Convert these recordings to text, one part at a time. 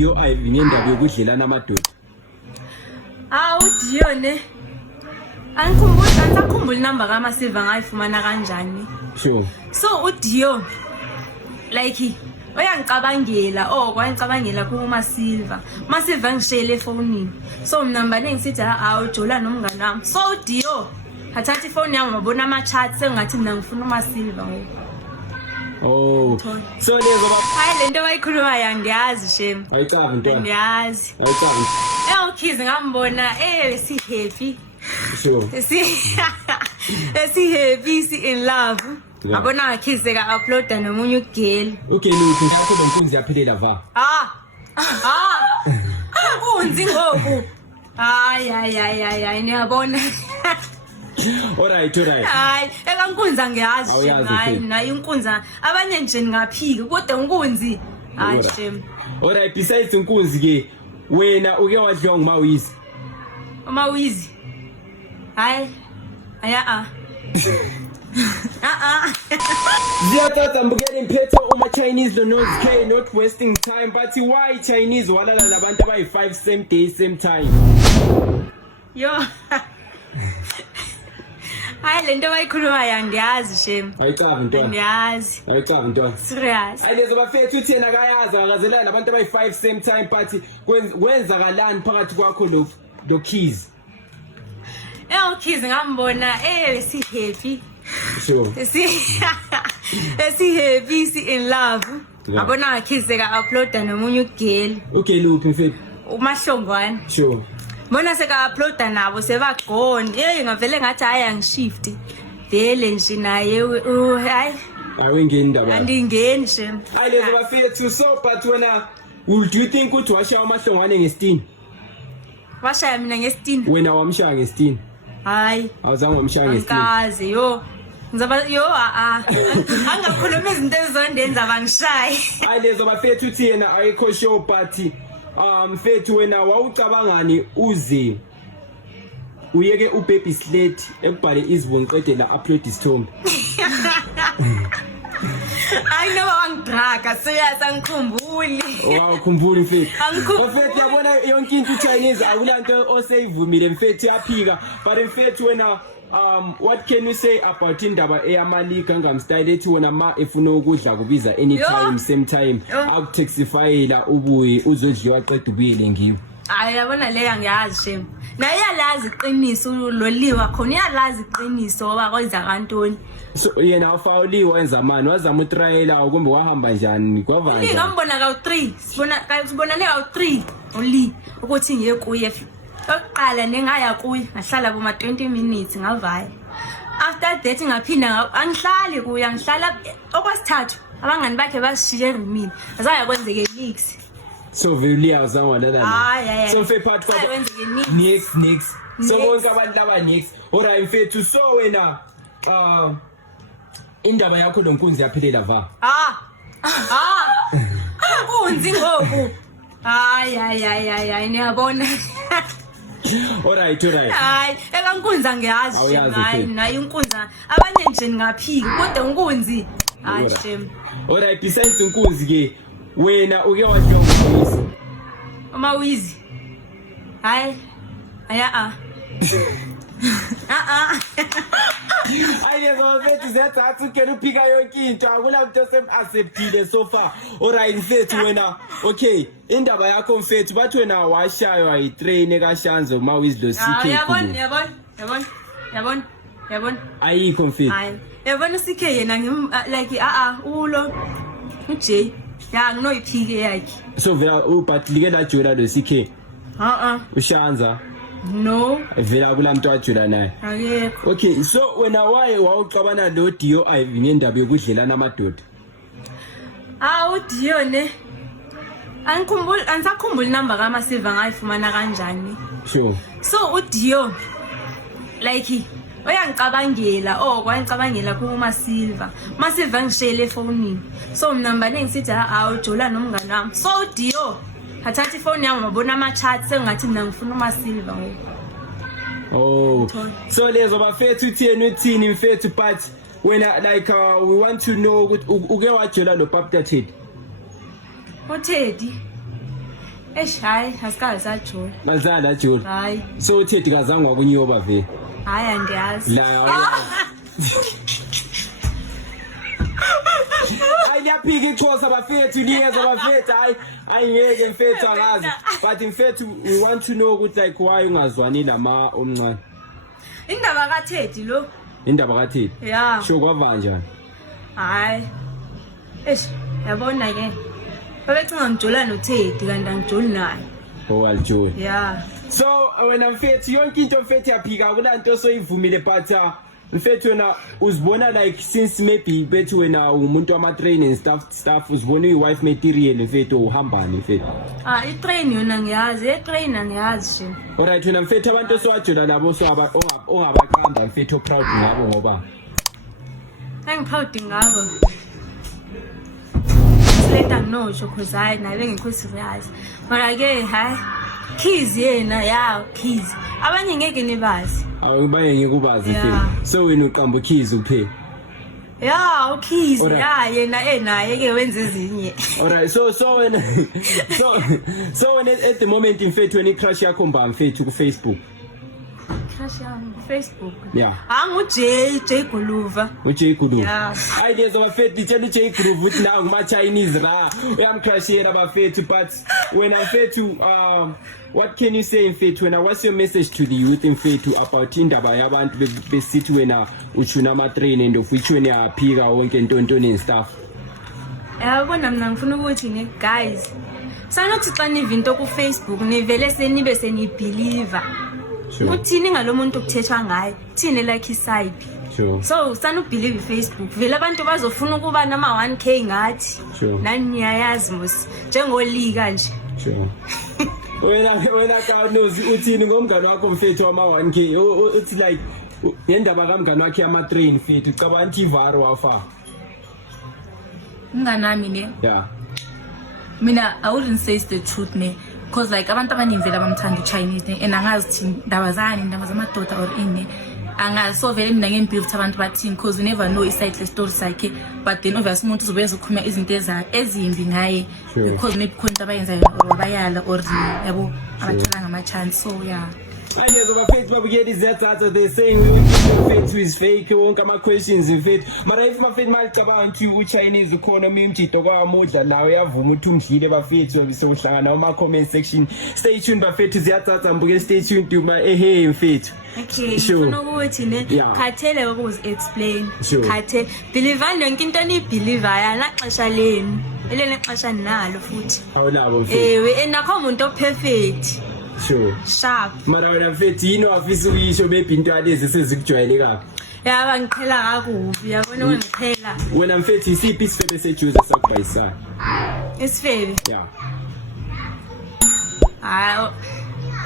Dio Ivy ngendaba yokudlelana amadoda. Dio ne. Angisakhumbula inamba kaMasiva ngayifumana kanjani. Sure. So uDio like uyangicabangela kwangicabangela kuMasiva. Masiva ngishele efonini. So mina mbane ngisithi Jola nomngane wami. So uDio hathatha ifoni yami wabona ama chat sengathi mina ngifuna uMasiva ngoku. Oh. So lezo hayi lento bayikhuluma yangiyazi shem. Ayicaba into. Ngiyazi. Ayicaba. Ukhizi ngambona si happy. Sure. Si happy si in love. Abona ukhizi ka uploada nomunye ugirl. Okay lokhu ngakho bonkunzi yaphelela va. Unzi ngoku. Hayi niyabona. Alright. Hayi, ekankunza ngiyazi hayi nayo inkunza abanye nje ningaphiki kodwa unkunzi hayi shem. Alright, besides unkunzi ke wena uke wadliwa nguMawizi. uMawizi. Hayi. Ziyathatha mbukeni mphetho uma Chinese lo knows K not wasting time but why Chinese walala nabantu abayi5 same day same time. Yo. Hayi lento bayikhuluma yangiyazi shem. Ayicaba into. Ngiyazi. Ayicaba into. Serious. Ayilezo bafethu uthi yena akayazi akazelana nabantu abayi5 same time but kwenzakalani phakathi kwakho lo keys. Ukhizi ngambona si happy. Sure. Si happy si in love. Abona ukhizi ka uploada nomunye ugirl. Okay lokhu mfethu. uMahlongwane. Sure. Bona seka uploada nabo sebagone. Ngavele ngathi angishift. Vele nje naye hayi. Awengeni indaba. Andingeni shem. Ayilezo bafethu so but wena would you think ukuthi washaya uMahlongwane nge16? Washaya mina nge16. Wena wamshaya nge16? Hayi. Awuzange wamshaya nge16? Angazi ngizaba angakhuluma izinto ezizondenza bangishaye. Ayilezo bafethu uthi yena ayikho sure but mfethu wena wawucabangani uze uyeke ubaby slate ekubhale izibongo qede la upload isithombe. I know wangidraga seyasangikhumbuli. Khumbula mfethu. Angikhumbuli. Mfethu yabona yonke into Chinese akulanto oseyivumile mfethu yaphika but mfethu wena what can you say about indaba eyamalika ngamstyle ethi wena ma efuna ukudla kubiza anytime same time akutaxifyela ubuyi uzodliwa qeda ubuyele ngiwo. Hayi yabona leya ngiyazi shem. Naye yalazi iqiniso loliwa khona yalazi iqiniso ngoba kwenza kantoni. So yena ufawuliwa wenza mani wazama utrial kumbe wahamba njani kwavanga. Ngambona ka3 sibona le ka3 oli ukuthi ngiye kuye. Oqala nengaya kuye ngahlala kuma 20 minutes ngavaya. After that ngaphinda angihlali kuya ngihlala okwasithathu abangani bakhe basishiye mina. Azaya kwenzeke mix. So vele awuzange walala. So mfethu part kwa next. So bonke abantu laba next. Alright mfethu so wena indaba yakho lonkunzi yaphelela va. Unzi ngoku. Hayi niyabona. Alright. Hayi ekankunza ngiyazi hayi nayo inkunza abanye nje ningaphiki kodwa unkunzi hayi shem. Alright besides unkunzi ke wena uke wadliwa nguMawizi. uMawizi. Hayi Ayilezo mfethu zethatha ukena uphika yonke into akulamuntu osemacceptile so far. Alright mfethu wena okay indaba yakho mfethu bathi wena washaywa yitrain ekaShanzo uMawizi lo CK. Yabona. Ayikho mfethu. Hayi yabona CK yena like ulo uJ nginoyiphike yakhe. So vela but like la jola lo CK. Ushanza. No. Vela kulamntu ajula naye. Akekho. Okay so wena waye wawuxabana lo Dio Ivy ngendaba yokudlelana amadoda. uDio ne. Angisakhumbula inamba kaMasiva ngayifumana kanjani. Sure. So uDio like uyangicabangela kwangicabangela kuMasiva. Masiva ngishele efonini. So mina mbane ngisithi Jola nomngane wami. So uDio hathatha ifoni yami wabona ama chat sengathi mina ngifuna uMasiva ngoku. So lezo bafethu uthi yena uthini mfethu but wena like we want to know ukuthi uke wajela lo Papa Teddy. Teddy hayi asikaze sajula. Bazala Jule. Hayi. So uthethi kazange wakunyoba vele. Hayi angiyazi. La. Ayaphika iXhosa bafethu liyeza bafethu ayingeke mfethu angazi but mfethu we want to know ukuthi like why ungazwani lama omncane. Indaba kaThedi lo. Indaba kaThedi. Yeah. Sho kwava njani? Hayi. Yabona ke. Babecinga ngijula noThedi kanti angijuli naye. Oh alijoli. Yeah. So wena mfethu yonke into mfethu yaphika kulanto soyivumile but mfethu wena uzibona like since maybe bethu wena umuntu wama train and stuff uzibona uyiwife material mfethu uhambani mfethu. I-train yona ngiyazi, i-train angiyazi nje. Alright wena mfethu abantu osowajula nabo ongabaqanda mfethu proud ngabo ngoba. Angiproud ngabo. Leta ngisho cause hayi naye ngikho serious. Mara ke hayi Keys yena ya Keys. Abanye ngeke nibazi. Awubanye ngikubazi mfethu. So wena uqamba Keys uphe. Yeah, Keys ya yena naye ke wenza ezinye. Alright so when so when at the moment mfethu wena icrush yakho mba mfethu ku Facebook. Crush yami Facebook. Yeah. Angu J Guluva. uJ Guluva. Yeah. Ideas abafethu itshela uJ Guluva uthi nawo ngama Chinese ra uyamcrushera abafethu but when mfethu what can you say mfethu wena what's your message to the youth mfethu about indaba yabantu besithi wena uchuna ama train and of which wena yaphika wonke ntontoni and stuff. Yabona mina ngifuna ukuthi ne guys sanokuthi xa niva into ku Facebook nivele senibe senibeliever. Uthini ngalomuntu okuthethwa ngaye thine like iside. Sure. So sanubelieve Facebook vele abantu bazofuna ukuba nama 1k ngathi. Sure. Nani niyayazi mos njengolika nje. Sure. wena ka nozi uthini ngomngane wakho mfethu wama 1k it's like yendaba kamngane wakhe ama train mfethu ucabanga ukuthi ivaro wafa. Nganami ne. Yeah. Mina I wouldn't say it's the truth ne because like abantu abaningi vele abamthanda Chinese ne and angazi thini ndaba zamadoda or ini angazi so vele mina ngempilo ukuthi abantu bathini because you never know iside le story sakhe but then obviously umuntu uzobeza ukukhuluma izinto ezimbi ngaye because maybe khona abayenzayo or bayala or yabo abathola ngama chance so yeah. And yes, over Facebook, we get these answers. They're saying we want to faith is fake. We won't come questions in faith. But if my faith might come on to Chinese economy, mchitoka moja na we have mutumshile ba faith so uhlangana ma comment section. Stay tuned ba faith ziyatsatsa mbuke stay tuned to my faith. Okay, ngifuna ukuthi ne khathele ukuze explain. Khathe believe yonke into ni believe yana xesha leni. Elene xesha nalo futhi. Awunabo faith. Enakho umuntu operfect. Sure. Sharp. Mara wena mfethu yini afisa ukuyisho bebinto alezi sezikujwayele kabi. Yaba ngiqhela kakubi yabona ngiqhela. Wena mfethu isiphi isifebe sejuice sakugayisana? Isifebe. Yeah.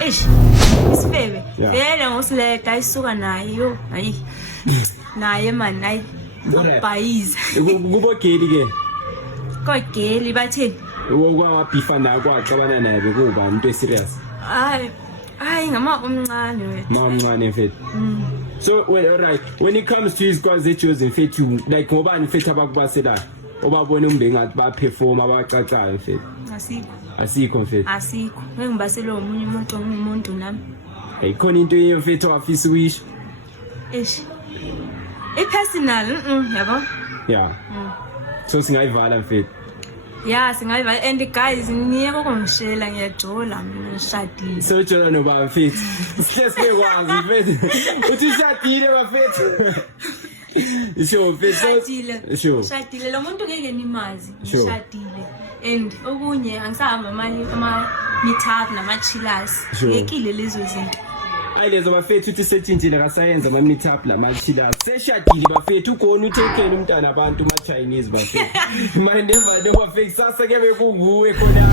Isifebe. Vele ngosileta isuka nayo. Hayi. Naye man nayi. Abhayiza. Kubo geli ke. Ko geli bathini? Okwabifa nayo kwaxabana naye bekuba into eserious. Hayi ngama omncane wethu. Mamncane mfethu. So well alright when it comes to his cause eJozi mfethu like ngobani mfethu abakubaselayo obabona umbe ngathi ba perform abacacayo mfethu. Asikho mfethu. Asikho. Ngibaselo omunye umuntu nami. Ayikhona into yemfethu afisa ukuyisho. Personal yabo. Yeah. So singayivala mfethu. Yeah, singayiva and guys ngiyeke ukungishela ngiyajola mina ngishadile. So jola no ba mfethu. Sihlese kwazi mfethu. Uthi ushadile bafethu. Sure mfethu. Sure. Shadile lo muntu ngeke nimazi ngishadile. And okunye angisahamba ama meetup nama chillers. Ngekile lezo zinto. Ayilezo bafethu uthi setshintshile kasayenza ama meetup lama chillers. Seshadile bafethu ugona uthekele umntana abantu ma Chinese bafethu. Manje nje bafethu sasa ke bekunguwe khona.